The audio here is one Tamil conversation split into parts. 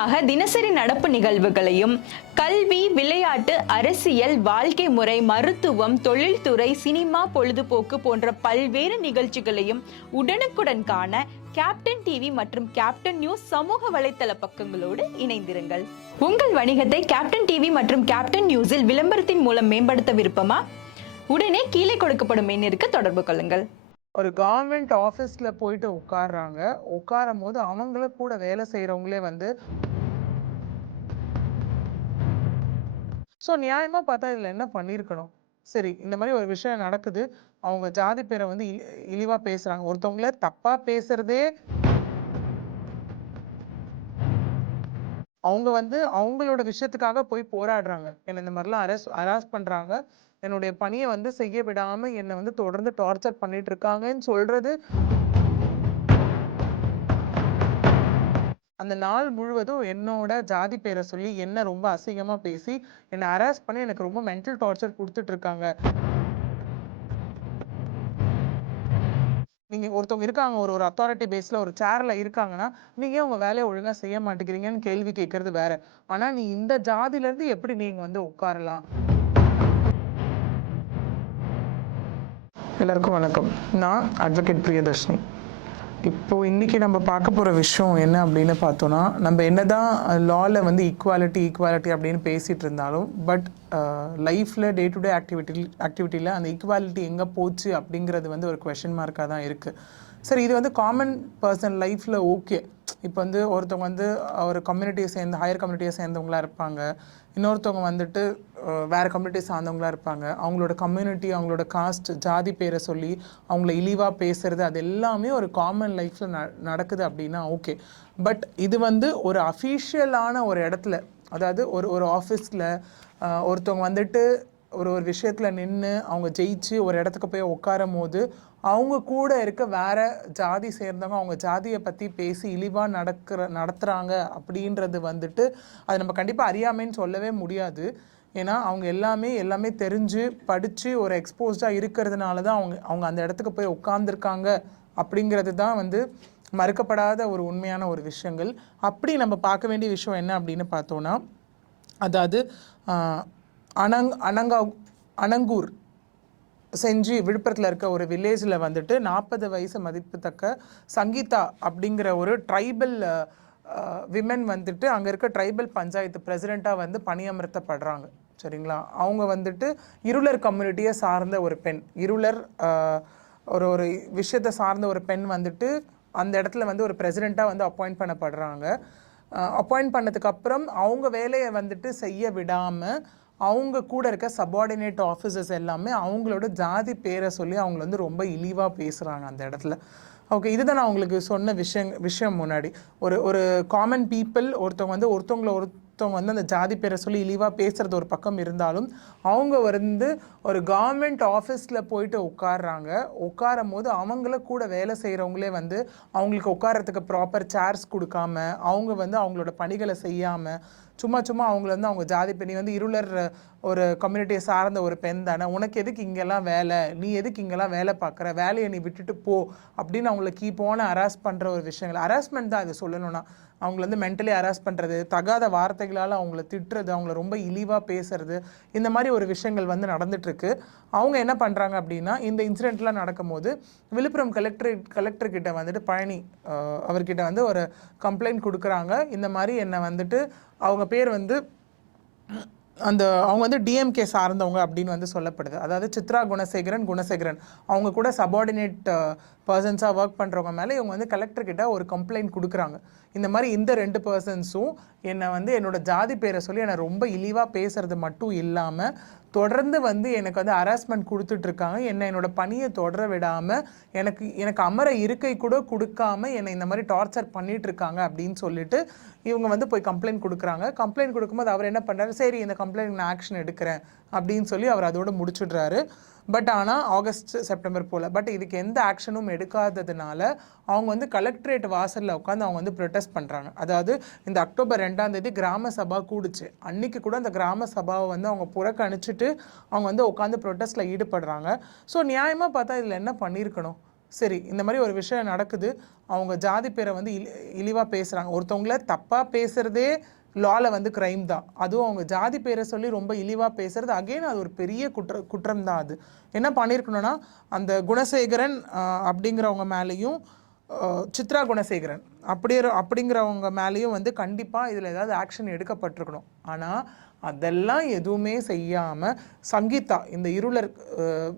முக்கியமாக தினசரி நடப்பு நிகழ்வுகளையும் கல்வி, விளையாட்டு, அரசியல், வாழ்க்கை முறை, மருத்துவம், தொழில்துறை, சினிமா, பொழுதுபோக்கு போன்ற பல்வேறு நிகழ்ச்சிகளையும் உடனுக்குடன் காண கேப்டன் டிவி மற்றும் கேப்டன் நியூஸ் சமூக வலைத்தள பக்கங்களோடு இணைந்திருங்கள். உங்கள் வணிகத்தை கேப்டன் டிவி மற்றும் கேப்டன் நியூஸில் விளம்பரத்தின் மூலம் மேம்படுத்த விருப்பமா? உடனே கீழே கொடுக்கப்படும் எண்ணிற்கு தொடர்பு கொள்ளுங்கள். ஒரு கவர்மெண்ட் ஆஃபீஸில் போயிட்டு உட்காடுறாங்க. உட்காரும் போது அவங்கள கூட வேலை செய்கிறவங்களே ஸோ நியாயமாக பார்த்தா இதில் என்ன பண்ணியிருக்கணும்? சரி, இந்த மாதிரி ஒரு விஷயம் நடக்குது. அவங்க ஜாதி பேரை இழிவாக பேசுகிறாங்க. ஒருத்தவங்கள தப்பாக பேசுகிறதே அவங்க அவங்களோட விஷயத்துக்காக போய் போராடுறாங்க. என்னை இந்த மாதிரிலாம் அரெஸ்ட் பண்ணுறாங்க, என்னுடைய பணியை செய்ய விடாமல் என்னை தொடர்ந்து டார்ச்சர் பண்ணிட்டு இருக்காங்கன்னு சொல்றது. அந்த நாள் முழுவதும் என்னோட ஜாதி பேரை சொல்லி என்ன ரொம்ப அசிங்கமா பேசி என்னை அரெஸ்ட் பண்ணி எனக்கு ரொம்ப மென்டல் டார்ச்சர் கொடுத்துட்டு இருக்காங்க. நீங்க ஒருத்தவங்க இருக்காங்க, ஒரு அத்தாரிட்டி பேஸ்ல ஒரு சேர்ல இருக்காங்கன்னா நீங்க உங்க வேலையை ஒழுங்கா செய்ய மாட்டேங்கிறீங்கன்னு கேள்வி கேட்கறது வேற. ஆனா நீ இந்த ஜாதியில இருந்து எப்படி நீங்க உட்காரலாம்? எல்லாருக்கும் வணக்கம். நான் அட்வொகேட் பிரியதர்ஷினி. இப்போது இன்றைக்கி நம்ம பார்க்க போகிற விஷயம் என்ன அப்படின்னு பார்த்தோன்னா, நம்ம என்ன தான் லாவில் ஈக்குவாலிட்டி அப்படின்னு பேசிகிட்டு இருந்தாலும், பட் லைஃப்பில் டே டு டே ஆக்டிவிட்டியில் அந்த ஈக்குவாலிட்டி எங்கே போச்சு அப்படிங்கிறது ஒரு கொஷின் மார்க்காக தான் இருக்குது. சரி, இது காமன் பர்சன் லைஃப்பில் ஓகே. இப்போ ஒருத்தவங்க ஒரு கம்யூனிட்டியை ஹையர் கம்யூனிட்டியை சேர்ந்தவங்களாக இருப்பாங்க. இன்னொருத்தவங்க வேறு கம்யூனிட்டி சார்ந்தவங்களாக இருப்பாங்க. அவங்களோட கம்யூனிட்டி, அவங்களோட காஸ்ட், ஜாதி பேரை சொல்லி அவங்கள இழிவாக பேசுகிறது, அது எல்லாமே ஒரு காமன் லைஃப்பில் நடக்குது அப்படின்னா ஓகே. பட் இது ஒரு அஃபீஷியலான ஒரு இடத்துல, அதாவது ஒரு ஆஃபீஸில் ஒருத்தவங்க ஒரு விஷயத்தில் நின்று அவங்க ஜெயிச்சு ஒரு இடத்துக்கு போய் உட்காரும் போது அவங்க கூட இருக்க வேற ஜாதி சேர்ந்தவங்க அவங்க ஜாதியை பற்றி பேசி இழிவாக நடத்துகிறாங்க அப்படின்றது அது நம்ம கண்டிப்பாக அறியாமைன்னு சொல்லவே முடியாது. ஏன்னா அவங்க எல்லாமே தெரிஞ்சு படித்து ஒரு எக்ஸ்போஸ்டாக இருக்கிறதுனால தான் அவங்க அந்த இடத்துக்கு போய் உட்காந்துருக்காங்க அப்படிங்கிறது தான் மறுக்கப்படாத ஒரு உண்மையான ஒரு விஷயங்கள். அப்படி நம்ம பார்க்க வேண்டிய விஷயம் என்ன அப்படின்னு பார்த்தோன்னா, அதாவது அனங்கூர் செஞ்சு விழுப்புரத்தில் இருக்க ஒரு வில்லேஜில் 40 வயசு மதிப்புத்தக்க சங்கீதா அப்படிங்கிற ஒரு ட்ரைபல் விமன் அங்கே இருக்க ட்ரைபல் பஞ்சாயத்து பிரசிடெண்ட்டாக பணியமர்த்தப்படுறாங்க. சரிங்களா? அவங்க இருளர் கம்யூனிட்டியை சார்ந்த ஒரு பெண், இருளர் ஒரு விஷயத்தை சார்ந்த ஒரு பெண் அந்த இடத்துல ஒரு பிரசிடெண்ட்டாக அப்பாயிண்ட் பண்ணப்படுறாங்க. அப்பாயிண்ட் பண்ணதுக்கப்புறம் அவங்க வேலையை செய்ய விடாமல் அவங்க கூட இருக்க சபார்டினேட் ஆஃபீஸர்ஸ் எல்லாமே அவங்களோட ஜாதி பேரை சொல்லி அவங்கள ரொம்ப இழிவாக பேசுகிறாங்க அந்த இடத்துல. ஓகே, இதுதான் நான் உங்களுக்கு சொன்ன விஷயம் முன்னாடி. ஒரு காமன் பீப்புள் ஒருத்தவங்க அந்த ஜாதி பேரை சொல்லி இழிவாக பேசுகிறது ஒரு பக்கம் இருந்தாலும், அவங்க ஒரு கவர்மெண்ட் ஆஃபீஸில் போயிட்டு உட்காரும் போது அவங்கள கூட வேலை செய்கிறவங்களே அவங்களுக்கு உட்காரத்துக்கு ப்ராப்பர் சேர்ஸ் கொடுக்காம, அவங்க அவங்களோட பணிகளை செய்யாமல் சும்மா அவங்கள அவங்க ஜாதி பெண், நீ இருளர் ஒரு கம்யூனிட்டியை சார்ந்த ஒரு பெண் தானே, உனக்கு எதுக்கு இங்கெல்லாம் வேலை, நீ எதுக்கு இங்கெல்லாம் வேலை பார்க்குற, வேலையை நீ விட்டுட்டு போ அப்படின்னு அவங்கள கீப்போன ஹராஸ் பண்ணுற ஒரு விஷயங்கள். ஹராஸ்மெண்ட் தான் அது சொல்லணும்னா. அவங்கள மென்டலி ஹராஸ் பண்ணுறது, தகாத வார்த்தைகளால் அவங்கள திட்டுறது, அவங்கள ரொம்ப இழிவாக பேசுறது, இந்த மாதிரி ஒரு விஷயங்கள் நடந்துட்டுருக்கு. அவங்க என்ன பண்ணுறாங்க அப்படின்னா, இந்த இன்சிடெண்ட்லாம் நடக்கும்போது விழுப்புரம் கலெக்டர்கிட்ட பழனி அவர்கிட்ட ஒரு கம்ப்ளைண்ட் கொடுக்குறாங்க. இந்த மாதிரி என்னை அவங்க பேர் அவங்க டிஎம்கே சார்ந்தவங்க அப்படின்னு சொல்லப்படுது. அதாவது சித்ரா குணசேகரன் அவங்க கூட சபார்டினேட் பர்சன்ஸாக ஒர்க் பண்ணுறவங்க மேலே இவங்க கலெக்டர்கிட்ட ஒரு கம்ப்ளைண்ட் கொடுக்குறாங்க. இந்த மாதிரி இந்த 2 பர்சன்ஸும் என்னை என்னோட ஜாதி பேரை சொல்லி என்னை ரொம்ப இழிவாக பேசுறது மட்டும் இல்லாமல் தொடர்ந்து எனக்கு ஹராஸ்மெண்ட் கொடுத்துட்ருக்காங்க. என்னோட பணியை தொடர விடாமல் எனக்கு அமர இருக்கை கூட கொடுக்காம என்னை இந்த மாதிரி டார்ச்சர் பண்ணிகிட்ருக்காங்க அப்படின்னு சொல்லிட்டு இவங்க போய் கம்ப்ளைண்ட் கொடுக்குறாங்க. கம்ப்ளைண்ட் கொடுக்கும்போது அவர் என்ன பண்ணுறாரு, சரி இந்த கம்ப்ளைண்ட் நான் ஆக்ஷன் எடுக்கிறேன் அப்படின்னு சொல்லி அவர் அதோடு முடிச்சுடுறாரு. பட் ஆனால் ஆகஸ்ட் செப்டம்பர் போல் இதுக்கு எந்த ஆக்ஷனும் எடுக்காததுனால அவங்க கலெக்டரேட் வாசலில் உட்காந்து அவங்க ப்ரொட்டஸ்ட் பண்ணுறாங்க. அதாவது இந்த அக்டோபர் 2ஆம் தேதி கிராம சபா கூடுச்சு. அன்னைக்கு கூட அந்த கிராம சபாவை அவங்க புறக்கணிச்சிட்டு அவங்க உட்காந்து ப்ரொட்டஸ்ட்டில் ஈடுபடுறாங்க. ஸோ நியாயமாக பார்த்தா இதில் என்ன பண்ணியிருக்கணும்? சரி, இந்த மாதிரி ஒரு விஷயம் நடக்குது. அவங்க ஜாதி பேரை வந்து இழிவாக பேசுகிறாங்க. ஒருத்தவங்கள தப்பாக பேசுகிறதே லாவில் வந்து க்ரைம் தான். அதுவும் அவங்க ஜாதி பேரை சொல்லி ரொம்ப இழிவாக பேசுகிறது அகெயின் அது ஒரு பெரிய குற்றம் தான். அது என்ன பண்ணியிருக்கணும்னா அந்த குணசேகரன் அப்படிங்கிறவங்க மேலேயும் சித்ரா குணசேகரன் அப்படிங்கிறவங்க மேலேயும் வந்து கண்டிப்பாக இதில் ஏதாவது ஆக்ஷன் எடுக்கப்பட்டிருக்கணும். ஆனால் அதெல்லாம் எதுவுமே செய்யாமல் சங்கீதா இந்த இருளர்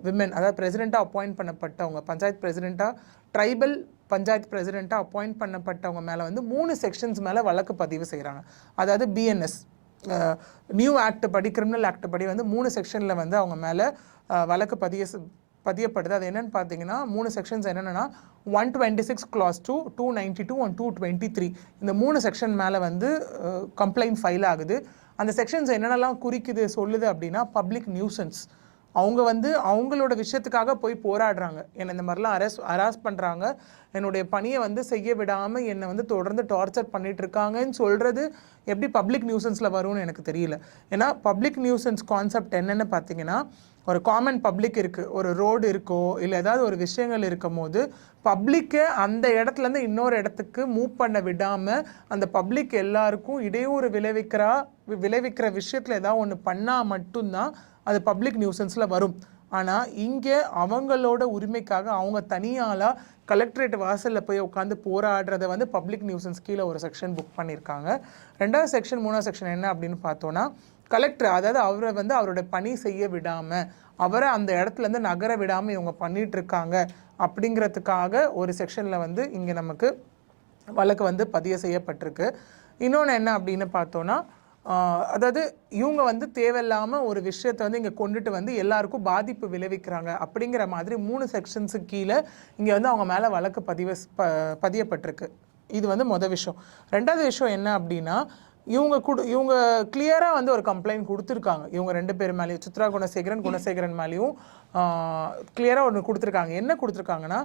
விமென், அதாவது பிரசிடெண்ட்டாக அப்பாயிண்ட் பண்ணப்பட்டவங்க, பஞ்சாயத்து பிரசிடெண்ட்டாக ட்ரைபல் பஞ்சாயத்து பிரசிடெண்ட்டாக அப்பாயிண்ட் பண்ணப்பட்டவங்க மேலே வந்து 3 செக்ஷன்ஸ் மேலே வழக்கு பதிவு செய்கிறாங்க. அதாவது பிஎன்எஸ் நியூ ஆக்ட் படி, கிரிமினல் ஆக்ட் படி வந்து 3 செக்ஷனில் வந்து அவங்க மேலே வழக்கு பதியப்படுது. அது என்னென்னு பார்த்தீங்கன்னா 3 செக்ஷன்ஸ் என்னென்னா 126 clause 2, 292 and 223 இந்த 3 செக்ஷன் மேலே வந்து கம்ப்ளைண்ட் ஃபைல் ஆகுது. அந்த செக்ஷன்ஸ் என்னென்னலாம் குறிக்குது சொல்லுது அப்படின்னா பப்ளிக் நியூசன்ஸ். அவங்க வந்து அவங்களோட விஷயத்துக்காக போய் போராடுறாங்க, என்னை இந்த மாதிரிலாம் ஹராஸ் பண்ணுறாங்க, என்னுடைய பணியை வந்து செய்ய விடாமல் என்னை வந்து தொடர்ந்து டார்ச்சர் பண்ணிட்டு இருக்காங்கன்னு சொல்கிறது எப்படி பப்ளிக் நியூசன்ஸில் வரும்னு எனக்கு தெரியல. ஏன்னா பப்ளிக் நியூசன்ஸ் கான்செப்ட் என்னென்னு பார்த்தீங்கன்னா ஒரு காமன் பப்ளிக் இருக்குது, ஒரு ரோடு இருக்கோ இல்லை ஏதாவது ஒரு விஷயங்கள் இருக்கும் போது பப்ளிக்கை அந்த இடத்துலேருந்து இன்னொரு இடத்துக்கு மூவ் பண்ண விடாமல் அந்த பப்ளிக் எல்லாருக்கும் இடையூறு விளைவிக்கிற விஷயத்தில் ஏதாவது ஒன்று பண்ணால் மட்டும்தான் அது பப்ளிக் நியூசன்ஸில் வரும். ஆனால் இங்கே அவங்களோட உரிமைக்காக அவங்க தனியாளாக கலெக்டரேட் வாசலில் போய் உட்காந்து போராடுறத வந்து பப்ளிக் நியூசன்ஸ் கீழே ஒரு செக்ஷன் புக் பண்ணியிருக்காங்க. 2வது செக்ஷன் 3வது செக்ஷன் என்ன அப்படின்னு பார்த்தோன்னா கலெக்டர், அதாவது அவரை வந்து அவரோட பணி செய்ய விடாமல் அவரை அந்த இடத்துலேருந்து நகர விடாமல் இவங்க பண்ணிட்டு இருக்காங்க அப்படிங்கிறதுக்காக ஒரு செக்ஷனில் வந்து இங்கே நமக்கு வழக்கு வந்து பதிவு செய்யப்பட்டிருக்கு. இன்னொன்று என்ன அப்படின்னு பார்த்தோன்னா அதாவது இவங்க வந்து தேவையில்லாமல் ஒரு விஷயத்தை வந்து இங்கே கொண்டுட்டு வந்து எல்லாருக்கும் பாதிப்பு விளைவிக்கிறாங்க அப்படிங்கிற மாதிரி 3 செக்ஷன்ஸுக்கு கீழே இங்கே வந்து அவங்க மேலே வழக்கு பதியப்பட்டிருக்கு. இது வந்து மொதல் விஷயம். 2வது விஷயம் என்ன அப்படின்னா இவங்க கிளியராக வந்து ஒரு கம்ப்ளைண்ட் கொடுத்துருக்காங்க. இவங்க 2 பேர் மேலேயும் சித்ரா குணசேகரன் மேலேயும் கிளியராக ஒன்று கொடுத்துருக்காங்க. என்ன கொடுத்துருக்காங்கன்னா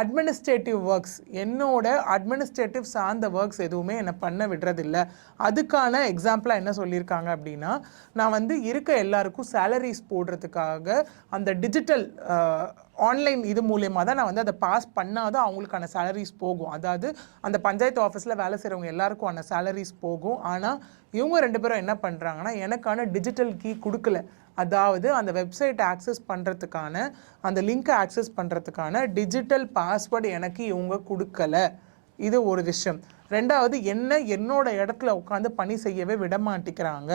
அட்மினிஸ்ட்ரேட்டிவ் ஒர்க்ஸ், என்னோட அட்மினிஸ்ட்ரேட்டிவ் சார்ந்த ஒர்க்ஸ் எதுவுமே என்னை பண்ண விடுறதில்லை. அதுக்கான எக்ஸாம்பிளாக என்ன சொல்லியிருக்காங்க அப்படின்னா நான் வந்து இருக்க எல்லாருக்கும் சேலரிஸ் போடுறதுக்காக அந்த டிஜிட்டல் ஆன்லைன் இது மூலியமாக தான் நான் வந்து அதை பாஸ் பண்ணாதான் அவங்களுக்கான சேலரிஸ் போகும். அதாவது அந்த பஞ்சாயத்து ஆஃபீஸில் வேலை செய்கிறவங்க எல்லாருக்கும் அந்த சேலரிஸ் போகும். ஆனால் இவங்க 2 பேரும் என்ன பண்ணுறாங்கன்னா எனக்கான டிஜிட்டல் கீ கொடுக்கல. அதாவது அந்த வெப்சைட்டை ஆக்சஸ் பண்ணுறதுக்கான அந்த லிங்க்கை ஆக்சஸ் பண்ணுறதுக்கான டிஜிட்டல் பாஸ்வேர்டு எனக்கு இவங்க கொடுக்கல. இது ஒரு விஷயம். 2வது என்னோட இடத்துல உட்காந்து பணி செய்யவே விட மாட்டேங்கிறாங்க.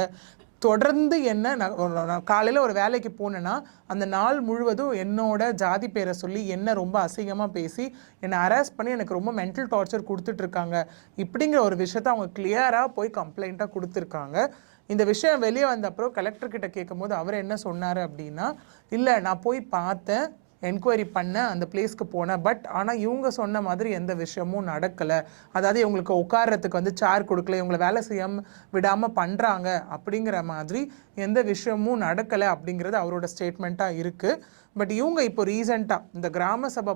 தொடர்ந்து நான் காலையில் ஒரு வேலைக்கு போனேன்னா அந்த நாள் முழுவதும் என்னோட ஜாதி பேரை சொல்லி என்ன ரொம்ப அசிங்கமாக பேசி என்னை ஹராஸ் பண்ணி எனக்கு ரொம்ப மென்டல் டார்ச்சர் கொடுத்துட்ருக்காங்க. இப்படிங்கிற ஒரு விஷயத்த அவங்க கிளியராக போய் கம்ப்ளைண்ட்டாக கொடுத்துருக்காங்க. இந்த விஷயம் வெளியே வந்த அப்புறம் கலெக்டர்கிட்ட கேட்கும் போது அவர் என்ன சொன்னார் அப்படின்னா இல்லை நான் போய் பார்த்தேன், என்கொயரி பண்ண அந்த பிளேஸ்க்கு போனேன், பட் ஆனால் இவங்க சொன்ன மாதிரி எந்த விஷயமும் நடக்கலை. அதாவது இவங்களுக்கு உட்கார்றதுக்கு வந்து சேர் கொடுக்கல, இவங்களை வேலை செய்யாமல் விடாமல் பண்ணுறாங்க அப்படிங்கிற மாதிரி எந்த விஷயமும் நடக்கலை அப்படிங்கிறது அவரோட ஸ்டேட்மெண்ட்டாக இருக்குது. பட் இவங்க இப்போ ரீசெண்டாக இந்த கிராம சபை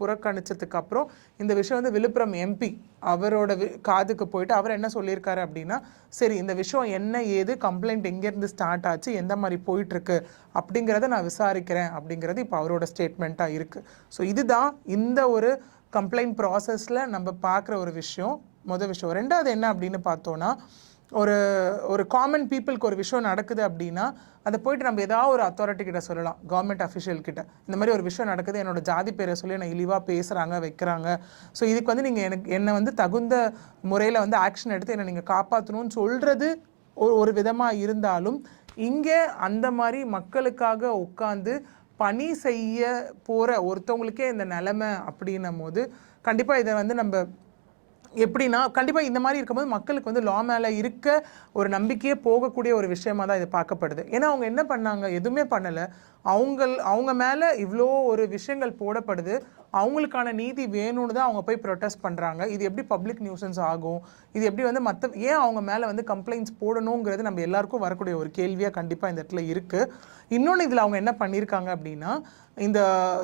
புறக்கணிச்சதுக்கு அப்புறம் இந்த விஷயம் வந்து விழுப்புரம் எம்பி அவரோட காதுக்கு போயிட்டு அவர் என்ன சொல்லியிருக்காரு அப்படின்னா சரி இந்த விஷயம் என்ன ஏது கம்ப்ளைண்ட் எங்கேருந்து ஸ்டார்ட் ஆச்சு எந்த மாதிரி போயிட்டுருக்கு அப்படிங்கிறத நான் விசாரிக்கிறேன் அப்படிங்கிறது இப்போ அவரோட ஸ்டேட்மெண்ட்டாக இருக்குது. ஸோ இதுதான் இந்த ஒரு கம்ப்ளைண்ட் ப்ராசஸில் நம்ம பார்க்குற ஒரு விஷயம், மொதல் விஷயம். 2வது என்ன அப்படின்னு பார்த்தோன்னா ஒரு காமன் பீப்புளுக்கு ஒரு விஷயம் நடக்குது அப்படின்னா அதை போயிட்டு நம்ம ஏதாவது ஒரு அத்தாரிட்டி கிட்ட சொல்லலாம், கவர்மெண்ட் அஃபிஷியல் கிட்ட இந்த மாதிரி ஒரு விஷயம் நடக்குது, என்னோட ஜாதி பேரை சொல்லி என்னை இழிவாக பேசுகிறாங்க வைக்கிறாங்க, ஸோ இதுக்கு வந்து நீங்கள் என்னை வந்து தகுந்த முறையில் வந்து ஆக்ஷன் எடுத்து என்னை நீங்கள் காப்பாற்றணும்னு சொல்கிறது ஒரு விதமாக இருந்தாலும் இங்கே அந்த மாதிரி மக்களுக்காக உட்காந்து பணி செய்ய போகிற ஒருத்தவங்களுக்கே இந்த நிலைமை அப்படின்னும் போது கண்டிப்பாக இதை வந்து நம்ம எப்படின்னா கண்டிப்பாக இந்த மாதிரி இருக்கும்போது மக்களுக்கு வந்து லா மேலே இருக்க ஒரு நம்பிக்கையே போகக்கூடிய ஒரு விஷயமா தான் இது பார்க்கப்படுது. ஏன்னா அவங்க என்ன பண்ணாங்க, எதுவுமே பண்ணலை, அவங்க மேலே இவ்வளோ ஒரு விஷயங்கள் போடப்படுது, அவங்களுக்கான நீதி வேணும்னு தான் அவங்க போய் ப்ரொட்டஸ்ட் பண்ணுறாங்க. இது எப்படி பப்ளிக் நியூசன்ஸ் ஆகும், இது எப்படி வந்து ஏன் அவங்க மேலே வந்து கம்ப்ளைண்ட்ஸ் போடணுங்கிறது நம்ம எல்லாருக்கும் வரக்கூடிய ஒரு கேள்வியாக கண்டிப்பாக இந்த இடத்துல இருக்குது. இன்னொன்று இதில் அவங்க என்ன பண்ணியிருக்காங்க அப்படின்னா இந்த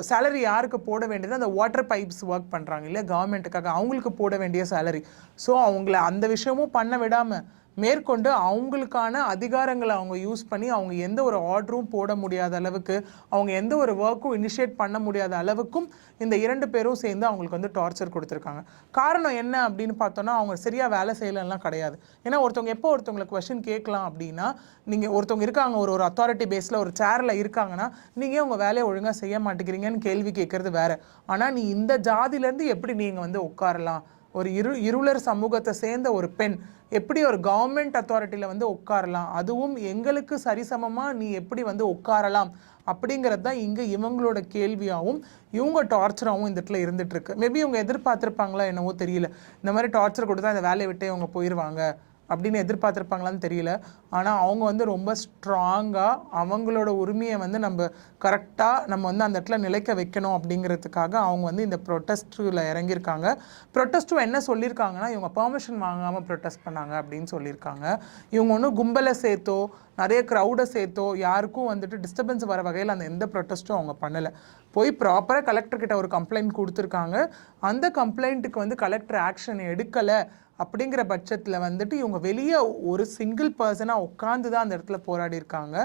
சேலரி யாருக்கு போட வேண்டியது, அந்த வாட்டர் பைப்ஸ் ஒர்க் பண்ணுறாங்க இல்லையா கவர்மெண்ட்டுக்காக, அவங்களுக்கு போட வேண்டிய சேலரி. ஸோ அவங்கள அந்த விஷயமும் பண்ண விடாமல் மேற்கொண்டு அவங்களுக்கான அதிகாரங்களை அவங்க யூஸ் பண்ணி அவங்க எந்த ஒரு ஆர்டரும் போட முடியாத அளவுக்கு, அவங்க எந்த ஒரு ஒர்க்கும் இனிஷியேட் பண்ண முடியாத அளவுக்கும் இந்த 2 பேரும் சேர்ந்து அவங்களுக்கு வந்து டார்ச்சர் கொடுத்துருக்காங்க. காரணம் என்ன அப்படின்னு பார்த்தோன்னா, அவங்க சரியாக வேலை செய்யலாம் கிடையாது. ஏன்னா ஒருத்தவங்க எப்போ ஒருத்தவங்களை கொஸ்டின் கேட்கலாம் அப்படின்னா, நீங்கள் ஒருத்தவங்க இருக்காங்க ஒரு அத்தாரிட்டி பேஸில் ஒரு சேரில் இருக்காங்கன்னா, நீங்கள் உங்கள் வேலையை ஒழுங்காக செய்ய மாட்டேங்கிறீங்கன்னு கேள்வி கேட்குறது வேற. ஆனால் நீ இந்த ஜாதியிலேருந்து எப்படி நீங்கள் வந்து உட்காரலாம், ஒரு இருளர் சமூகத்தை சேர்ந்த ஒரு பெண் எப்படி ஒரு கவர்மெண்ட் அத்தாரிட்டியில் வந்து உட்காரலாம், அதுவும் எங்களுக்கு சரிசமமாக நீ எப்படி வந்து உட்காரலாம் அப்படிங்கிறது தான் இங்கே இவங்களோட கேள்வியாகவும் இவங்க டார்ச்சராகவும் இந்த இடத்துல இருந்துகிட்ருக்கு. மேபி இவங்க எதிர்பார்த்துருப்பாங்களா என்னவோ தெரியல, இந்த மாதிரி டார்ச்சர் கொடுத்தா இந்த வேலையை விட்டே இவங்க போயிடுவாங்க அப்படின்னு எதிர்பார்த்துருப்பாங்களான்னு தெரியல. ஆனால் அவங்க வந்து ரொம்ப ஸ்ட்ராங்காக அவங்களோட உரிமையை வந்து நம்ம கரெக்டாக நம்ம வந்து அந்த இடத்துல நிலைக்க வைக்கணும் அப்படிங்கிறதுக்காக அவங்க வந்து இந்த ப்ரொட்டஸ்ட்டில் இறங்கியிருக்காங்க. ப்ரொட்டஸ்ட்டும் என்ன சொல்லியிருக்காங்கன்னா, இவங்க பெர்மிஷன் வாங்காமல் ப்ரொட்டஸ்ட் பண்ணாங்க அப்படின்னு சொல்லியிருக்காங்க. இவங்க ஒன்றும் கும்பலை சேர்த்தோ நிறைய க்ரௌடை சேர்த்தோ யாருக்கும் வந்துட்டு டிஸ்டர்பன்ஸ் வர வகையில் அந்த எந்த ப்ரொட்டஸ்ட்டும் அவங்க பண்ணலை. போய் ப்ராப்பராக கலெக்டர்கிட்ட ஒரு கம்ப்ளைண்ட் கொடுத்துருக்காங்க. அந்த கம்ப்ளைண்ட்டுக்கு வந்து கலெக்டர் ஆக்ஷன் எடுக்கலை அப்படிங்கிற பட்சத்தில் வந்துட்டு இவங்க வெளியே ஒரு சிங்கிள் பர்சனாக உட்காந்து தான் அந்த இடத்துல போராடி இருக்காங்க.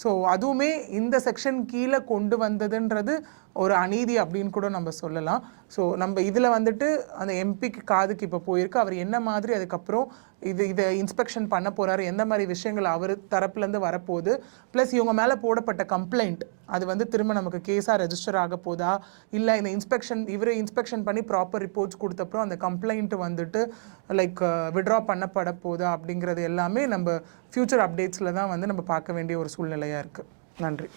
ஸோ அதுவுமே இந்த செக்ஷன் கீழே கொண்டு வந்ததுன்றது ஒரு அநீதி அப்படின்னு கூட நம்ம சொல்லலாம். ஸோ நம்ம இதில் வந்துட்டு அந்த எம்பிக்கு காதுக்கு இப்போ போயிருக்கு. அவர் என்ன மாதிரி அதுக்கப்புறம் இதை இன்ஸ்பெக்ஷன் பண்ண போகிறாரு, எந்த மாதிரி விஷயங்கள் அவர் தரப்புலேருந்து வரப்போகுது, ப்ளஸ் இவங்க மேலே போடப்பட்ட கம்ப்ளைண்ட் அது வந்து திரும்ப நமக்கு கேஸாக ரெஜிஸ்டர் ஆக போதா, இல்லை இந்த இன்ஸ்பெக்ஷன் பண்ணி ப்ராப்பர் ரிப்போர்ட்ஸ் கொடுத்தப்பறம் அந்த கம்ப்ளைண்ட் வந்துட்டு லைக் விட்ரா பண்ணப்பட போதா அப்படிங்கிறது எல்லாமே நம்ம ஃப்யூச்சர் அப்டேட்ஸில் தான் வந்து நம்ம பார்க்க வேண்டிய ஒரு சூழ்நிலையாக இருக்குது. நன்றி.